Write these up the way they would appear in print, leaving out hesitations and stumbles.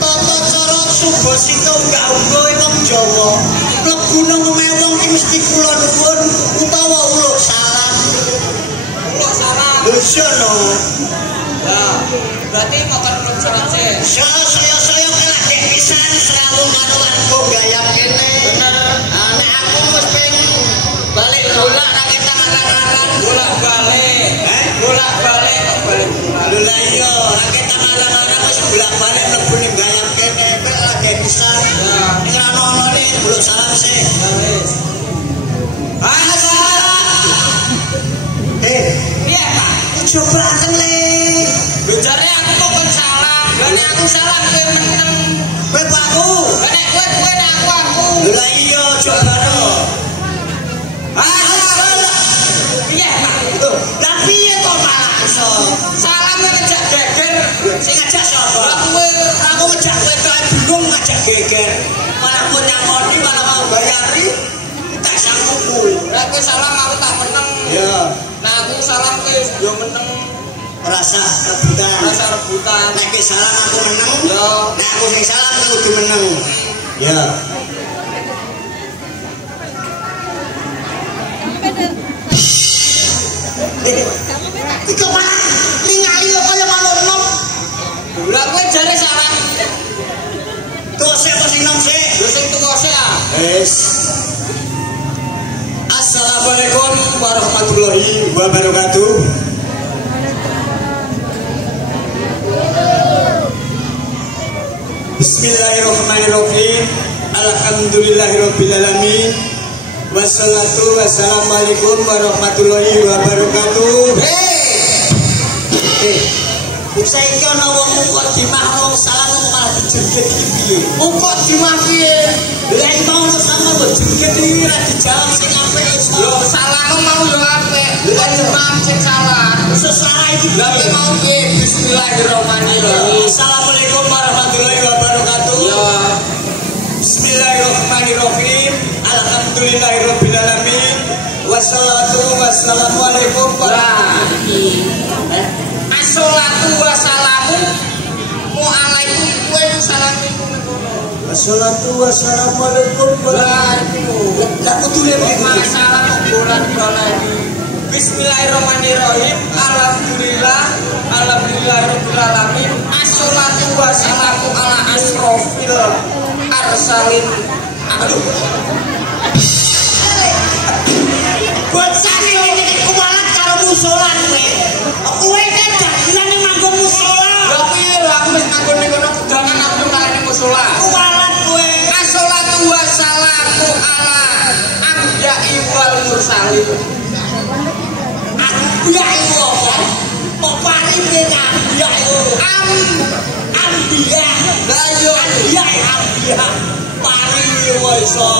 Toto coro subo sito enggak unggo Jawa. Mlebu nang omahe wong ki mesti kula nuwun utawa uluk salam. Uluk salam. Dosono. Lah, berarti makan uluk salam sih. Saya kena dek pisan selalu karo warga gayam kene. Bener. Nek aku wis pengen balik golak nang tangan-tangan. Bolak-balik. Bolak-balik kok balik. Lah iya, rakyat tangan-tangan wis bolak-balik mlebu ning gayam kene. Kowe lagi pisan. Ning ra ono ne uluk salam sih. Wis. Iya Pak, coba le. Bejare aku kok kon salam. Lah nek aku salam kowe meneng. Kowe Pakku. Lah nek kowe nek aku. Lah iya coba no. Iya Pak. Lah piye kok malah iso? Salam kowe ngejak geger. Sing ngajak sapa? Aku ngejak kowe kok bingung ngajak geger. Malah pun nyangoni malah mau bayari. Tak sanggup. Lah kowe salam aku tak meneng. Iya. Nah aku salam kowe yo meneng. Rasa rebutan. Rasa rebutan. Nek kowe salam aku meneng. Yo. Nek aku sing salam kudu meneng. Ya. Iki malah ningali kok kaya manuk nom. Lah kowe jare salam. Tuh sik kok sing nom sik. Lho sing tuwa sik ah. Wis. Assalamualaikum warahmatullahi wabarakatuh. Bismillahirrahmanirrahim. Alhamdulillahirabbil alamin. Wassalatu wassalamualaikum warahmatullahi wabarakatuh. Saiki ana wong mukadimah rong salam malah dijengket iki. Mukadimah piye? Lah iki mau sama kok jengket iki ora dijawab sing apik wis. Lho salam mau yo apik. Mukadimah sing salah. Sesalah iki Lah kowe mau piye? Bismillahirrahmanirrahim. Assalamualaikum warahmatullahi wabarakatuh. Ya. Bismillahirrahmanirrahim. Alhamdulillahirabbil alamin. Wassalatu wassalamualaikum warahmatullahi wabarakatuh. Assalatu wassalamu alaikum kowe assalamualaikum. Wassalatu wassalamualaikum warahmatullahi wabarakatuh. Lah kudune masalah bolan-bolan. Bismillahirrahmanirrahim. Alhamdulillahirabbil alamin. Assalatu wassalamu ala asrofil arsalin. Aduh. Bocah iki kuwalat karo musola kowe. Kowe kan dadine manggon musola. Lah piye lho aku wis manggon ning kono kudangan aku malah ning musola. Kuwalat kowe. Assalatu wassalamu ala anbiya'i wal mursalin. Ambiya iku apa? Pepari ambiya iku. Ambiya. Lah yo ambiya. Pari iso.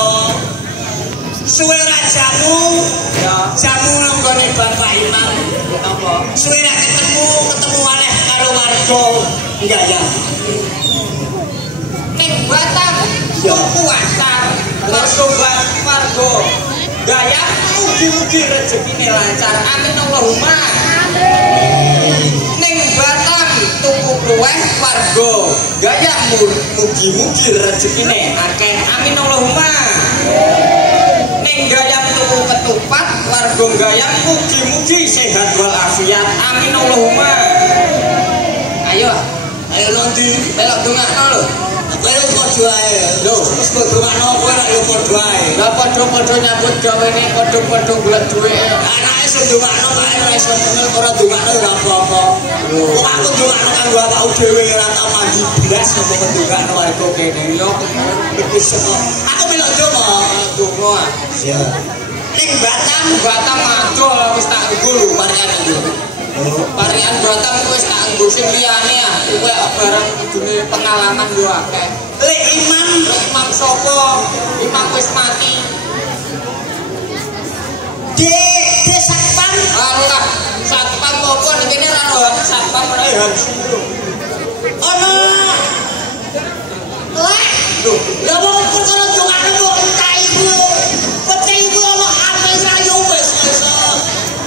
Suwe rajamu. ya Jamu nang gone Bapak Imam. apa? Suwe ra ketemu maneh karo warga Gayam. Ning Batam Ya. puasa. Warga Gayam mugi-mugi rezekine lancar. Amin Allahumma. Ning Batam tuku kueh warga Gayam mugi-mugi rezekine akeh. Amin Allahumma. Ning Gayam tuku ketupat warga Gayam mugi-mugi sehat walafiat. Amin Allahumma. Ayo Nanti melok dongakno lho. kowe wis padha ae. Lho, wis padha makno kowe ra yo padha ae. Lah padha-padha nyambut gawene padha-padha golek duwe. Anake sing ndongakno kae ora iso bener ora ndongakno ora apa-apa. Wong aku ndongakno kanggo awakku dhewe ora tau mandi blas apa ndongakno warga kene yo. Wis aku melok donga. Siap. Ning Batam aduh wis tak nggo parian yo. Parian Batam wis tak nggo sing liyane ya. Kowe bareng kudune pengalaman yo akeh. Lek Imam sapa? Imam wis mati. De satpam. Allah, satpam apa ning kene ra ono satpam ora harus. Ono. Lek. Lah wong perkara ndongakno kok entah iku. Penting iku ono ape ra yo wis iso.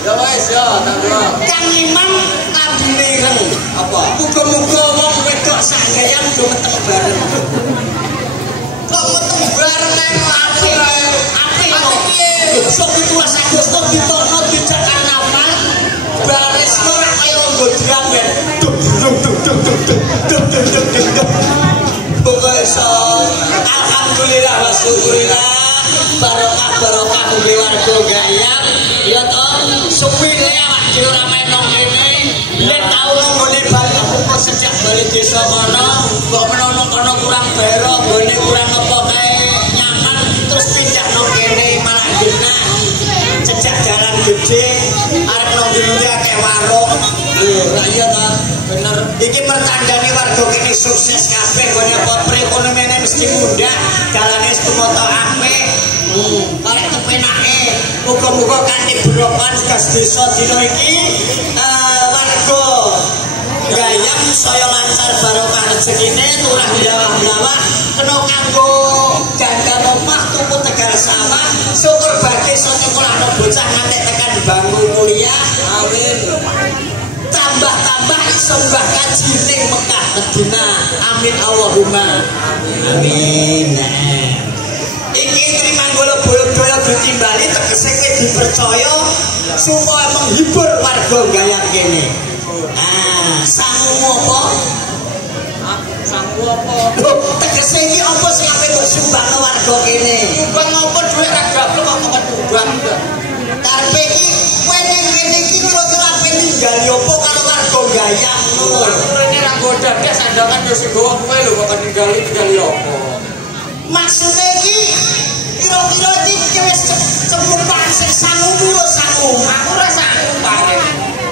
Ya wis ya, tak doa. Kang Imam ngabine ireng. Apa? Muga-muga wong wedok sak Gayam do meteng bareng. Kok metu bareng alhamdulillah barokah mugi warga Gayam ya toh suwile awak dhewe ora menong kene nek tau nggone bali apa sejak bali desa kono kok menono kono kurang bero gone kurang apa kae nyaman terus pindah nang kene malah genah cecak jalan gede arep nang ndi akeh warung lho ra iya ta bener iki pertandane warga kene sukses kabeh gone apa perekonomiane mesti mudah dalane tumata apik karek kepenake muga-muga kanthi berokan gas desa dina iki warga Gayam saya lancar barokah rezekine turah ndawah-ndawah kena kanggo dandan omah tuku tegar sawah syukur badhe iso nyekolahno bocah nganti tekan bangun kuliah amin tambah-tambah iso mbah kaji ning Mekah Medina amin Allahumma amin iki Trimanggala Boyodaya ditimbali tegese kowe dipercaya supaya menghibur warga Gayam kene sangu apa? Sangu apa? Tegese iki apa sing ape kok sumbangno warga kene? Sumbang apa dhuwit ra gablek kok kok sumbang. Karepe iki kowe ning kene iki kira-kira ape ninggali apa karo warga Gayam ngono. Rene ra godhak ya sandangan yo sing gowo kowe lho kok ninggali apa. Maksude iki kira-kira iki wis cemupan sing sangu lho sangu. Aku ora sangu pae.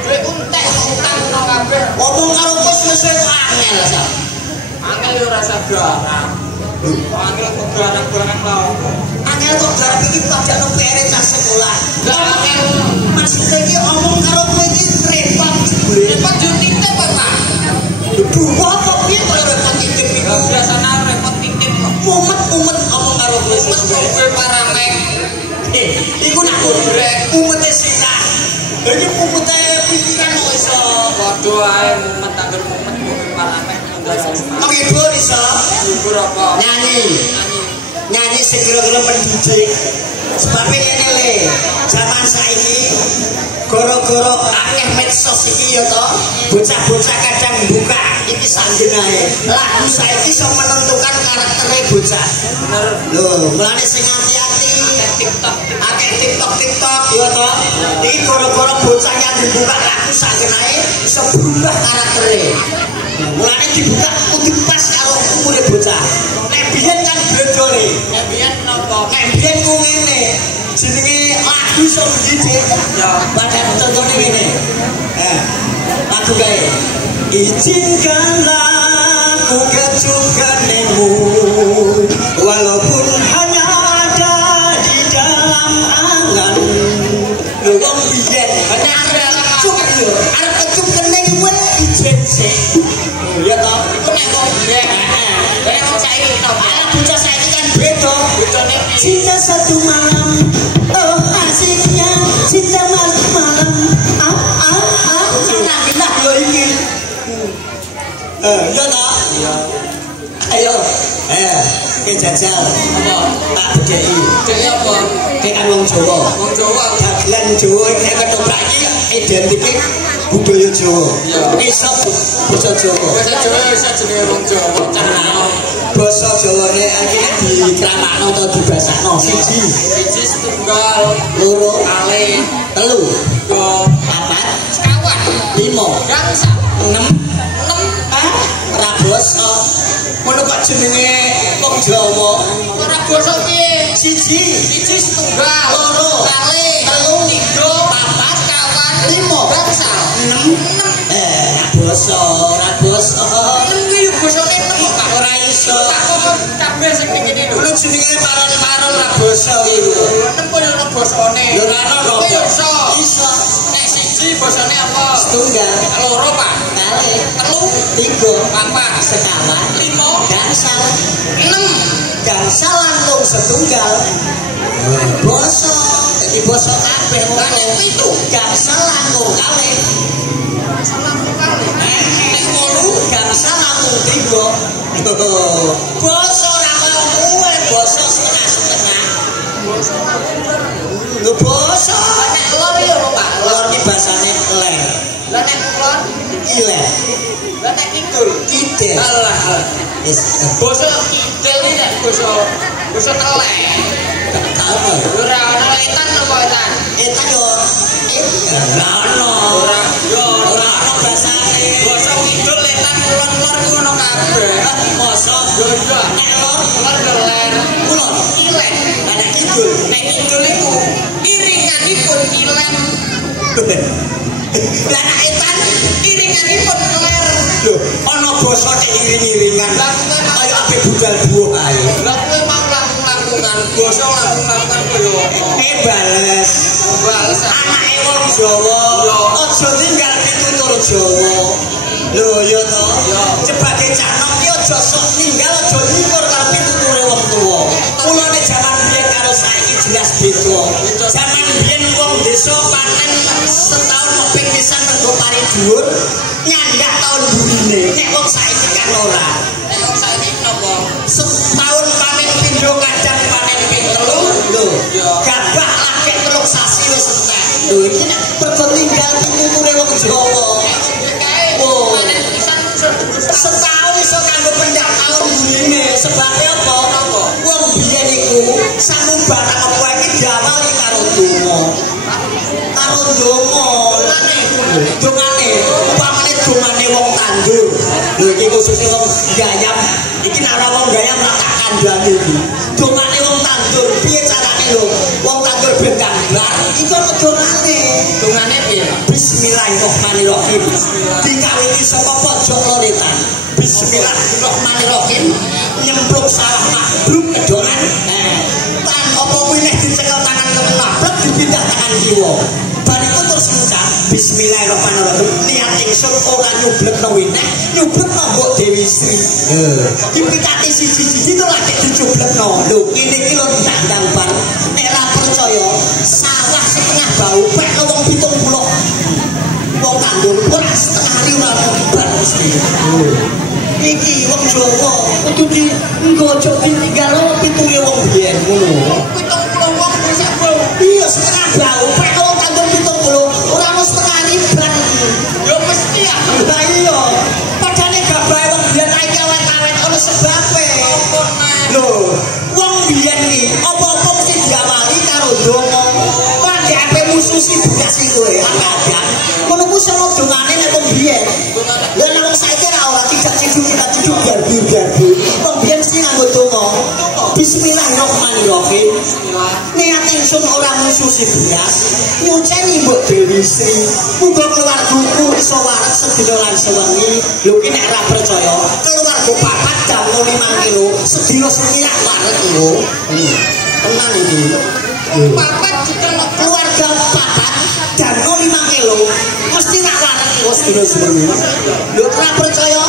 Duit untek utang nang kabeh. Ngomong karo bos wis angel sa. Angel yo rasa garap. Angel kok garap-garap wae. Angel kok garap iki padakno PR cah sekolah. Lah angel maksud iki omong karo kowe iki repot. Repot yo titip apa? Duh apa piye kok repot titip iki? Biasane repot titip kok. Mumet-mumet omong karo kowe wis kowe paramek. Iku nak gorek umete sirah. Iki pupute pikiran kok iso padha ae mumet angger mumet kok paramek menghibur iso menghibur apa nyanyi sing kira-kira mendidik sebab ngene le zaman saiki gara-gara akeh medsos iki ya to bocah-bocah kadang buka iki sanggenae lagu saiki iso menentukan karaktere bocah bener lho mulane sing hati-hati TikTok ya to iki gara-gara bocah yang dibuka lagu sanggenae iso berubah karaktere mulane dibuka kudu pas karo umure bocah nek biyen kan bedone nek biyen napa nek biyen ku ngene jenenge lagu iso mendidik ya padahal contone ngene lagu kae izinkanlah ku kecukanmu walaupun hanya ada di dalam angan lho wong biyen arep kecup kening kowe ijen sik ya to iku nek kok biyen nek wong saiki to bocah saiki kan beda bedane cinta satu malam oh asiknya cinta malam nah yo iki ya to ayo ke jajal apa tak bedheki bedheki apa ke kan wong Jawa dagelan Jawa iki ketoprak iki identike budaya Jawa iso basa Jawa iso jenenge wong Jawa cenah basa Jawane iki dikramakno utawa dibasakno siji setunggal loro kali telu papat sekawan lima gangsal enem ora basa ngono kok jenenge wong Jawa ora basa piye siji setunggal loro kali telu tiga papat sekawan lima gangsal enem ora basa iki basane enem kok ora iso kabeh sing ngene lho jenenge paron-paron ora basa iki enem kok ora basane ya ora ono iso nek siji basane apa setunggal loro pak kali telu tiga papat sekawan lima gangsal enem gangsal langkung setunggal basa dadi basa kabeh ngono pitu gangsal langkung kali nek wolu gangsal langkung tiga basa ora kaya kowe basa setengah-setengah lho basa nek lor ya Pak lor iki basane ler lah nek lor iler lah nek kidul kidel alah wis basa kidel iki nek basa telek. Apa? Ora ana etan apa etan? Etan yo ora ono. Ora ono basane. Basa kidul etan kulon-kulon ku ono kabeh. Mosok Yo iya. nek lor Kulon yo ler. kulon Ilen. nek kidul. Nek kidul iku iringanipun ilen. Lah nek etan Iringanipun ler. lho ono basa nek iring-iringan. Lah kuwi Kaya ape budal buah ae. Lah kuwi mau langkung-langkungan, basa langkung-langkungan koyo Bales. bales. Anake wong Jawa, aja tinggal pitutur Jawa. Lho ya to. Sebagai canom ki aja sok ninggal aja nyukur karo pituture wong tuwa. Mulane jaman biyen karo saiki jelas beda. Jaman biyen wong desa panen setahun keping pisan mergo pari dhuwur, nyandak taun burine. Nek wong saiki kan ora. Nek wong saiki napa? Setahun panen pindho kadang panen ping telu. Lho, gabah lagi teluk sasi wis entek. Lho iki nek pergo tinggal pituture wong Jawa. Oh, setahun iso kanggo pendak taun burine. Sebabe apa? Wong biyen iku sanubarang apa iki diawali karo donga. Karo donga. Dongane, upamane dongane wong tandur. Lho iki khusus wong gayam. Iki nek ora wong gayam ora tak kandhani iki. Dongane wong tandur, piye carane lho? Wong tandur ben gamblar, iku ana dongane. Dungane piye? Bismillahirrahmanirrahim. Dikawiti saka pojok loretan. Bismillahirrahmanirrahim. Nyemplung sawah mabruk kedongan. Tan apa wineh dicekel tangan kemenablek dipindah tangan kiwa. Bar iku terus ngucap Bismillahirrahmanirrahim. Niat ingsun ora nyublekno wineh, nyublekno Mbok Dewi Sri. Dipikati siji-siji terus lagi dicublekno. Lho, ngene iki lho ndang bar. Nek ora percaya, sawah setengah bau pek wong 70. Wong tandur pun setengah hari ora bar mesti. Iki wong Jawa kudu nggojo ditinggal piture wong biyen ngono. 70 wong bisa bau. Iya setengah bau pek wong tandur 70 ora mesti setengah hari bran iki. Yo mesti ya. Lah iya. Padane gabahe wong biyen iki awet-awet ono sebabe. Lho, wong biyen iki apa-apa mesti diawali karo donga. Kan dhewe mususi bekas iku ya. Ngono ku sing dongane nek wong biyen. Lah nek saiki ora tidak ciduk garbu. Wong biyen mesti nganggo donga. Bismillahirrahmanirrahim. Niat ingsun ora mususi beras, nyuceni Mbok Dewi Sri. Muga keluargaku iso warak sedina lan sewengi. Lho ki nek ora percaya, keluarga papat damel 5 kilo, sedina sewiyak warak lho. Tenang iki. Papat ditelok Keluarga papat damel 5 kilo, mesti nak warak lho sedina sewengi. Lho ora percaya,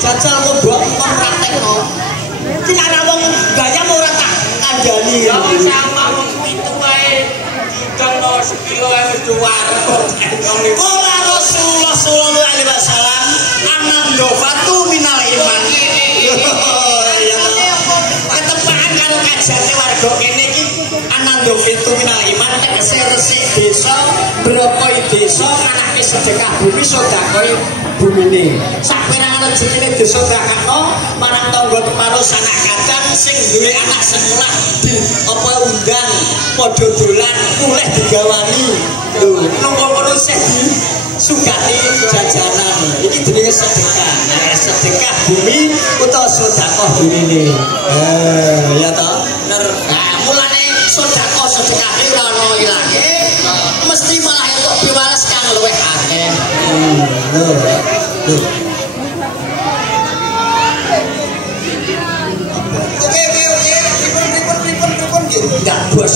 jajal mbok kon praktekno. Ki nek wong gayam ora tak kandhani. ya sama wong pitu wae didol sekilo wis duwar. Qala Rasulullah sallallahu alaihi wasallam anando fatu minal iman. Ketepaan karo kajane warga kene iki anando fatu minal iman tegese resik desa, brokoi desa, anake sedekah bumi sedekah bumine. Saperangan rezekine disodakakno marang tangga keparus anak kadang sing duwe anak sekolah di apa undang padha dolan mulih digawani. Lho, napa ngono isih disugati jajanan. Iki jenenge sedekah. Sedekah bumi utawa sedekah bumine. Ya ta? Bener. Nah, mulane sedekah ora ono ilange. Mesti malah entuk piwales kang luwih akeh. Lho. Pripun nggih? Ndak bos.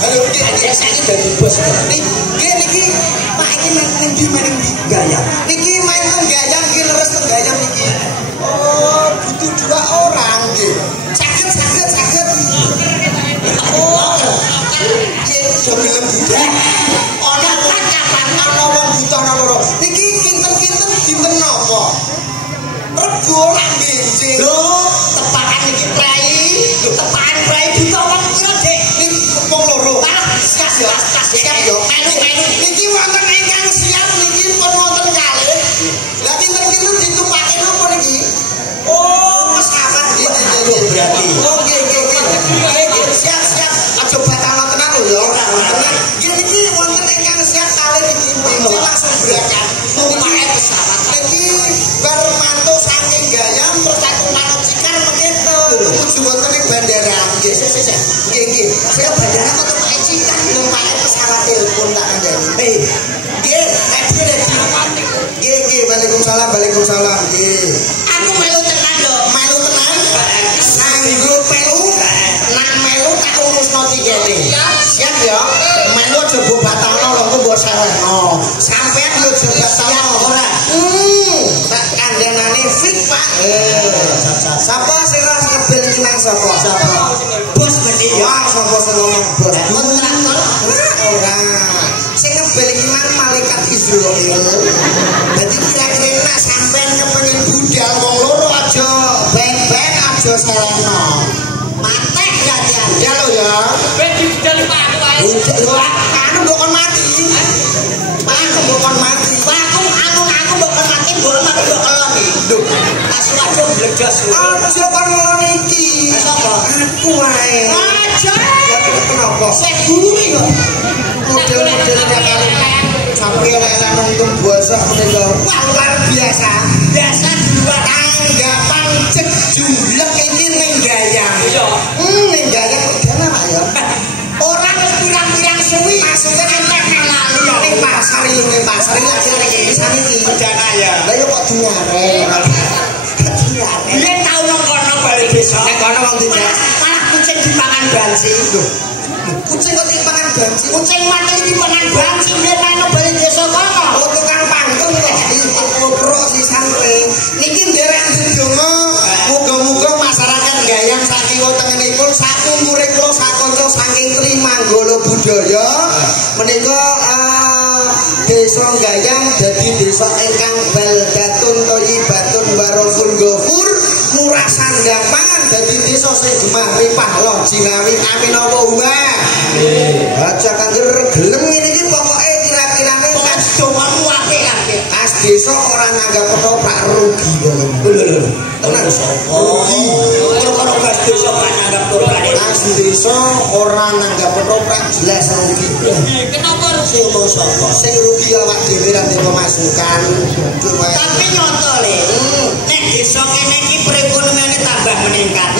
Lho iki aja saiki dadi bos. Niki Pak iki main ndi gaya. Niki main gaya iki leres gaya niki. Oh, butuh 2 orang nggih. Saged. Oh. Nggih, do gelem butuh. Ana kapan ana wong buta ana loro. Niki kinten-kinten dinten napa? Rebo nggih. Lho, tepakan iki prei. Lho, tepakan prei buta wong pira, Dik? Niki wong loro. Kas yo. Melu. Niki wonten ingkang siap niki pun wonten kalih. Lah kinten-kinten ditupake napa niki? Oh, Mas Ahmad nggih. Berarti. Oh, nggih. piye? Saya bandara kok tumpake cikan numpake pesawat telepon tak kandhani. Nggih, nek piye nggih, Waalaikumsalam, nggih. Aku melu tenan lho. Melu tenan? Sanggup melu? Nak melu tak urusno tikete. Siap ya? Melu aja mbok batalno lho, engko mbok seweno. Sampeyan yo aja batalno ora. Tak kandhanane fit, Pak. Sapa sing ora ngebel iki nang sapa? Bos gede ya. Wah, sapa sing ngomong bos? Kontraktor. Ora. Sing ngebel iki mang malaikat Israil. Dadi kira-kira nek sampean kepengin budal wong loro aja beng-beng aja seleno. Matek dadi andal lho ya. Ben dibudal Pak aku wae. Anu mbok kon mati. Pak mbok kon mati. Pak aku mbok kon mati mbok mati mbok keloni. Lho, tas waduh bledos. Aja kon ngono iki. Sapa? Aku wae. Aja. Kenapa? Saya guru iki kok. Model-model kali sampai elek-elek nonton buasa menika. Wah, luar biasa. Biasa dua Tanggapan cek julek iki ning gayang. Iya. Ning gayang kok dene Pak ya. Orang wis pirang-pirang suwi Maksudnya entek nang lalu ya. ning pasar iki lagi ning pisan iki. Perdana ya. Lah yo kok diare. Biyen tau nang kono bali desa. Nek kono wong dijak. Malah kucing dipangan banci. Lho. Kucing kok dipangan banci. Kucing mati dipangan banci biyen nang bali desa kono. Oh, tukang panggung kok kopro sisan kowe. Niki nderek ndonga muga-muga masyarakat gayang sakiwa tengenipun sakungkure kula sakonco saking Trimanggala Budaya menika desa Gayang dadi desa ingkang baldatun thayyibatun waraful ghafur murah sandang pangan dadi desa sing gemah ripah loh jinawi amin Allahumma. Aja kanjur gelem ngene iki pokoke kira-kirane Pas domamu apik kabeh. as desa ora nanggap ketoprak rugi. Lho. Tenang sapa? Rugi. Perkara gas desa kan anggap toprak. As desa ora nanggap ketoprak jelas rugi. Kenapa Sing mau sapa? Sing rugi awak dhewe ra ndek pemasukan. tapi nyoto le. Nek desa kene iki perekonomiane tambah meningkat.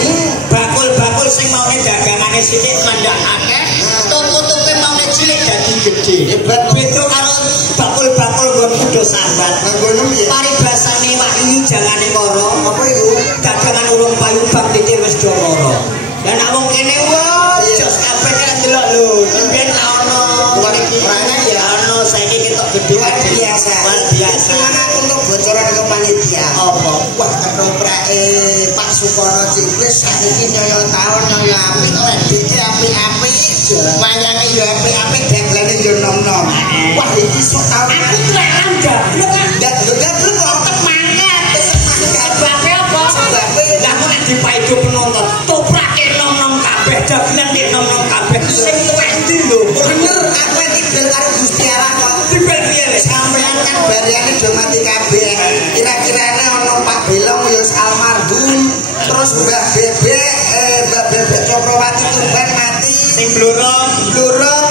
Bakul-bakul sing maune dagangane sithik mandak akeh, toko-toko maune cilik dadi gedhe. Beda karo bakul-bakul nggon kudu sambat. Ngono piye? Paribasane wak ini jangane karo. Apa iku? Dagangan urung payu bab dikir wis do loro. Lah nek wong kene wah jos kabeh kira delok lho. Ben ra ono. Ora ya. Ono saiki ketok gedhe Biasa. biasa. Cuman aku untuk bocoran ke panitia. Apa? Wah, ketoprake Pak Sukono Cipris saiki nyoyo taun nyoyo apik ora dite apik-apik. Wayange yo apik-apik daglane yo nom-nom. Wah, iki sok taun. Aku tuwekan gablek kan. Gablek kok Temangan. Sebabnya apa? Sebabnya? Lah aku nek dipaido penonton, toprake nom-nom kabeh, dagelan nek nom-nom kabeh. Sing tuwek ndi lho? bener aku dibel karo Gusti Allah kok. Dibel piye le? Sampeyan kan baryane do mati kabeh. Kira-kirane ono Pak Belong ya almarhum, terus Mbak Bebek Cokrawati Tumben mati. Sing blorong,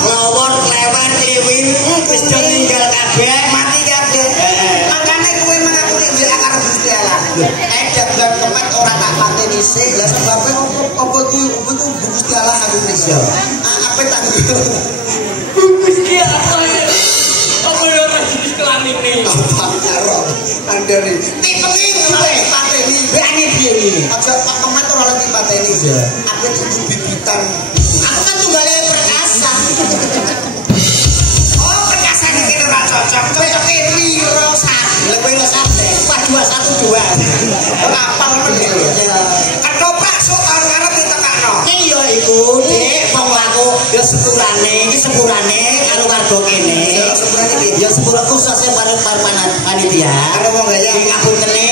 lawon, klewer, triwin, wis do ninggal kabeh. Mati kabeh. Makane kowe mengaku nek mbek karo Gusti Allah. Edak dan kemet ora tak pateni sik. Lah sebabe opo kuwi Gusti Allah aku Indonesia. Apa tak Gusti apa? Apa yo ora jenis kelamine? apa karo andane. Tipeni kowe pateni. Bekane piye iki? Aja Pak Kemet ora lagi pateni. Aku itu bibitan. Aku kan tunggale perkasa. Oh, perkasa iki ora cocok. Cocoke piro sak? Lha kowe wis sampe. Wah 212. Apal meneh. Ketoprak sok karo ditekakno. Iya iku, Dik, wong aku ya sepurane karo warga kene. Ya sepurane iki. Ya sepura khususnya panitia. Karo wong gaya. Ing ngapuntene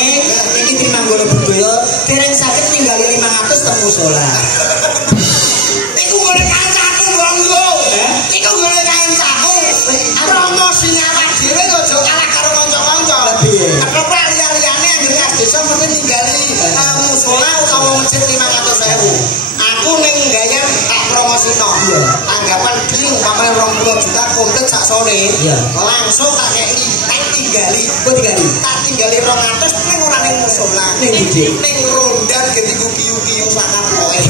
iki Trimanggala Budaya dereng saged ninggali 500 teng musala. Iku golek kancaku monggo. Iku golek kancaku. Promosi awak dhewe aja kalah karo kanca-kanca. Ketoprak liya-liyane anjene as desa mesti ninggali musala utawa masjid 500.000. Aku ning Gayam tak promosino. Tanggapan ding umpamane 20 juta komplit sak sore. Langsung tak kei tak tinggali. Tak tinggali 200 ning ora ning musala. Ning ndi? Ning rondan genti kiyu-kiyu sak kapoke.